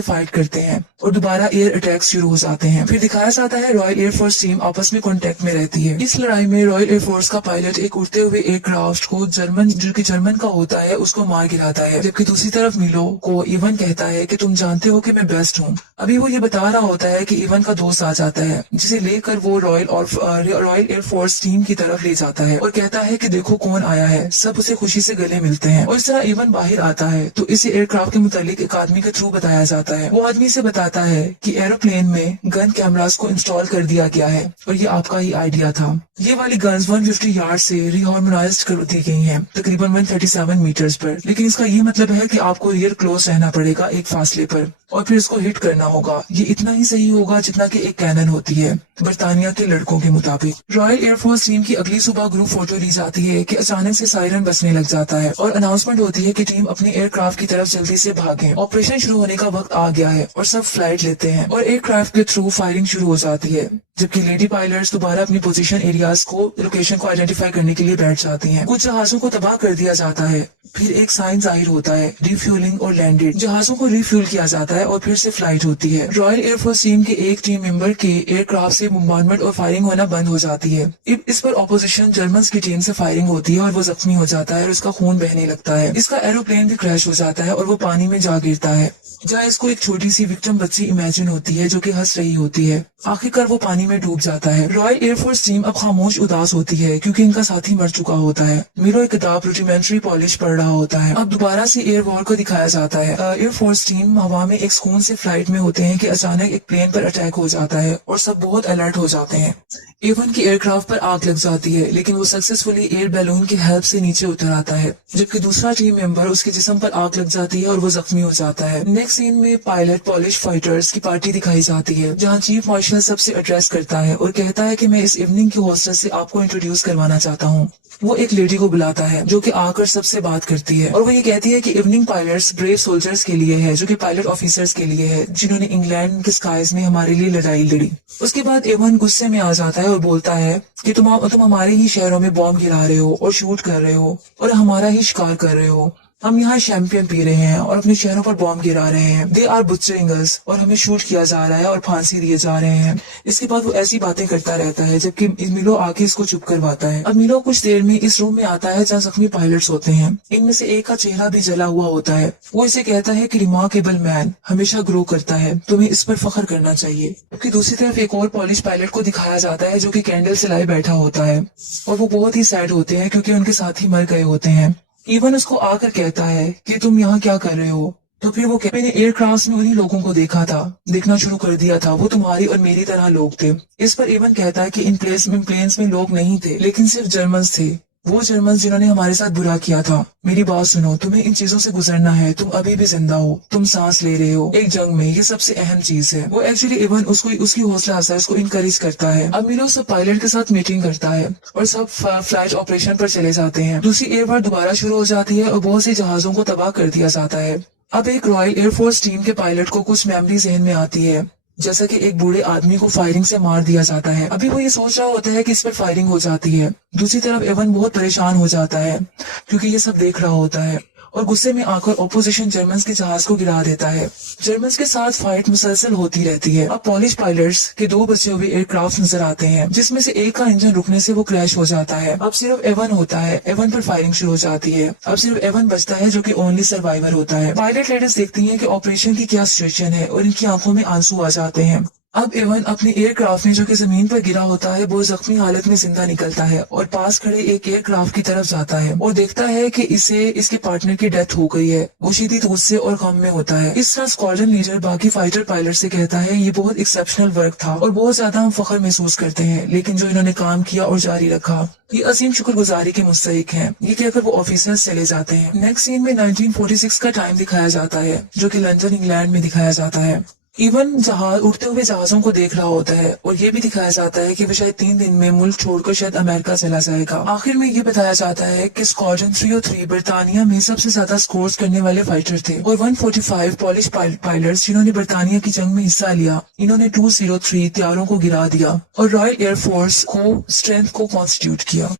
Fight करते हैं और दोबारा एयर अटैक शुरू हो जाते हैं। फिर दिखाया जाता है रॉयल एयरफोर्स टीम आपस में कांटेक्ट में रहती है। इस लड़ाई में रॉयल एयरफोर्स का पायलट एक उड़ते हुए एयरक्राफ्ट को जो कि जर्मन का होता है उसको मार गिराता है, जबकि दूसरी तरफ मिलो को इवन कहता है कि तुम जानते हो कि मैं बेस्ट हूँ। अभी वो ये बता रहा होता है कि इवन का दोस्त आ जाता है, जिसे लेकर वो रॉयल एयरफोर्स टीम की तरफ ले जाता है और कहता है कि देखो कौन आया है। सब उसे खुशी से गले मिलते हैं और इस तरह इवन बाहर आता है तो इसे एयरक्राफ्ट के मुतालिक एक आदमी के थ्रू बताया जाता है। वो आदमी से बताता है कि एरोप्लेन में गन कैमरास को इंस्टॉल कर दिया गया है और ये आपका ही आइडिया था। ये वाली गन्स 150 यार्ड से रिहार्मोनाइज्ड कर दी गई हैं, तकरीबन 137 मीटर्स पर। लेकिन इसका ये मतलब है कि आपको रियर क्लोज रहना पड़ेगा एक फासले पर और फिर इसको हिट करना होगा। ये इतना ही सही होगा जितना कि एक कैनन होती है बरतानिया के लड़कों के मुताबिक। रॉयल एयरफोर्स टीम की अगली सुबह ग्रुप फोटो ली जाती है कि अचानक से सायरन बजने लग जाता है और अनाउंसमेंट होती है कि टीम अपने एयरक्राफ्ट की तरफ जल्दी से भागे। ऑपरेशन शुरू होने का वक्त आ गया है और सब फ्लाइट लेते हैं और एयरक्राफ्ट के थ्रू फायरिंग शुरू हो जाती है, जबकि लेडी पायलट्स दोबारा अपनी पोजीशन एरियाज को लोकेशन को आइडेंटिफाई करने के लिए बैठ जाती हैं। कुछ जहाजों को तबाह कर दिया जाता है। फिर एक साइन जाहिर होता है रिफ्यूलिंग और लैंडेड। जहाजों को रिफ्यूल किया जाता है और फिर से फ्लाइट होती है। रॉयल एयरफोर्स टीम के एक टीम मेंबर के एयरक्राफ्ट से बॉम्बार्डमेंट और फायरिंग होना बंद हो जाती है। इस पर ऑपोजिशन जर्मन की टीम से फायरिंग होती है और वो जख्मी हो जाता है और उसका खून बहने लगता है। इसका एरोप्लेन भी क्रैश हो जाता है और वो पानी में जा गिरता है, जहाँ इसको एक छोटी सी विक्टिम बच्ची इमेजिन होती है जो कि हंस रही होती है। आखिरकार वो पानी में डूब जाता है। रॉयल एयरफोर्स टीम अब खामोश उदास होती है क्योंकि इनका साथी मर चुका होता है। मीरो एक किताब रूडिमेंट्री पॉलिश पढ़ रहा होता है। अब दोबारा से एयर वॉर को दिखाया जाता है। एयरफोर्स टीम हवा में एक सुकून से फ्लाइट में होते हैं कि अचानक एक प्लेन पर अटैक हो जाता है और सब बहुत अलर्ट हो जाते हैं। एवन की एयरक्राफ्ट पर आग लग जाती है, लेकिन वो सक्सेसफुली एयर बैलून की हेल्प से नीचे उतर आता है, जबकि दूसरा टीम मेंबर उसके जिस्म पर आग लग जाती है और वो जख्मी हो जाता है। नेक्स्ट सीन में पायलट पॉलिश फाइटर्स की पार्टी दिखाई जाती है, जहां चीफ मार्शल सबसे एड्रेस करता है और कहता है कि मैं इस इवनिंग की होस्टेस से आपको इंट्रोड्यूस करवाना चाहता हूँ। वो एक लेडी को बुलाता है जो कि आकर सबसे बात करती है और वो ये कहती है कि इवनिंग पायलट्स ब्रेव सोल्जर्स के लिए है, जो कि पायलट ऑफिसर्स के लिए है, जिन्होंने इंग्लैंड के स्काईज में हमारे लिए लड़ाई लड़ी। उसके बाद एवन गुस्से में आ जाता है और बोलता है कि तुम हमारे ही शहरों में बॉम्ब गिरा रहे हो और शूट कर रहे हो और हमारा ही शिकार कर रहे हो। हम यहाँ शैंपियन पी रहे हैं और अपने शहरों पर बॉम्ब गिरा रहे हैं। दे आर बुचरिंग अस और हमें शूट किया जा रहा है और फांसी दिए जा रहे हैं। इसके बाद वो ऐसी बातें करता रहता है जबकि मिलो आके इसको चुप करवाता है। अब मिलो कुछ देर में इस रूम में आता है जहाँ जख्मी पायलट्स होते हैं। इनमें से एक का चेहरा भी जला हुआ होता है। वो इसे कहता है कि रिमार्केबल मैन हमेशा ग्रो करता है, तुम्हें इस पर फख्र करना चाहिए। जबकि दूसरी तरफ एक और पॉलिश पायलट को दिखाया जाता है जो कि कैंडल से लाए बैठा होता है और वो बहुत ही सैड होते हैं क्योंकि उनके साथी मर गए होते हैं। इवन उसको आकर कहता है कि तुम यहाँ क्या कर रहे हो। तो फिर वो मैंने एयरक्राफ्ट में उन्हीं लोगों को देखना शुरू कर दिया था, वो तुम्हारी और मेरी तरह लोग थे। इस पर इवन कहता है कि इन प्लेन्स में लोग नहीं थे, लेकिन सिर्फ जर्मन्स थे, वो जर्मन जिन्होंने हमारे साथ बुरा किया था। मेरी बात सुनो, तुम्हें इन चीजों से गुजरना है, तुम अभी भी जिंदा हो, तुम सांस ले रहे हो एक जंग में, ये सबसे अहम चीज है। वो एक्चुअली इवन उसकी हौसला अफजाई उसको इनकरेज करता है। अब मिलो सब पायलट के साथ मीटिंग करता है और सब फ्लाइट ऑपरेशन पर चले जाते हैं। दूसरी एयर वॉर दोबारा शुरू हो जाती है और बहुत से जहाजों को तबाह कर दिया जाता है। अब एक रॉयल एयरफोर्स टीम के पायलट को कुछ मेमोरी जहन में आती है, जैसा कि एक बूढ़े आदमी को फायरिंग से मार दिया जाता है। अभी वो ये सोच रहा होता है कि इस पर फायरिंग हो जाती है। दूसरी तरफ एवन बहुत परेशान हो जाता है क्योंकि ये सब देख रहा होता है और गुस्से में आकर ऑपोजिशन जर्मन्स के जहाज को गिरा देता है। जर्मन्स के साथ फाइट मुसलसल होती रहती है। अब पॉलिश पायलट्स के दो बचे हुए एयरक्राफ्ट नजर आते हैं, जिसमें से एक का इंजन रुकने से वो क्रैश हो जाता है। अब सिर्फ एवन होता है, एवन पर फायरिंग शुरू हो जाती है। अब सिर्फ एवन बचता है जो कि ओनली सर्वाइवर होता है। पायलट लेडीज देखती हैं कि ऑपरेशन की क्या सिचुएशन है और इनकी आंखों में आंसू आ जाते हैं। अब एवन अपने एयरक्राफ्ट में जो कि जमीन पर गिरा होता है वो जख्मी हालत में जिंदा निकलता है और पास खड़े एक एयरक्राफ्ट की तरफ जाता है और देखता है कि इसके पार्टनर की डेथ हो गई है। वो शदीद गुस्से और गम में होता है। इस तरह स्क्वाड्रन लीडर बाकी फाइटर पायलट से कहता है ये बहुत एक्सेप्शनल वर्क था और बहुत ज्यादा हम फख्र महसूस करते हैं, लेकिन जो इन्होंने काम किया और जारी रखा ये असीम शुक्रगुजारी के मुस्तहिक हैं। ये कहकर वो ऑफिसर्स चले जाते हैं। नेक्स्ट सीन में 1946 का टाइम दिखाया जाता है जो कि लंदन इंग्लैंड में दिखाया जाता है। इवन उड़ते हुए जहाजों को देख रहा होता है और ये भी दिखाया जाता है कि वो शायद 3 दिन में मुल्क छोड़कर शायद अमेरिका चला जाएगा। आखिर में ये बताया जाता है कि स्क्वाड्रन 303 बर्तानिया में सबसे ज्यादा स्कोर्स करने वाले फाइटर थे और 145 पॉलिश पायलट्स जिन्होंने बर्तानिया की जंग में हिस्सा लिया, इन्होंने 203 तैयारों को गिरा दिया और रॉयल एयरफोर्स को स्ट्रेंथ को कॉन्स्टिट्यूट किया।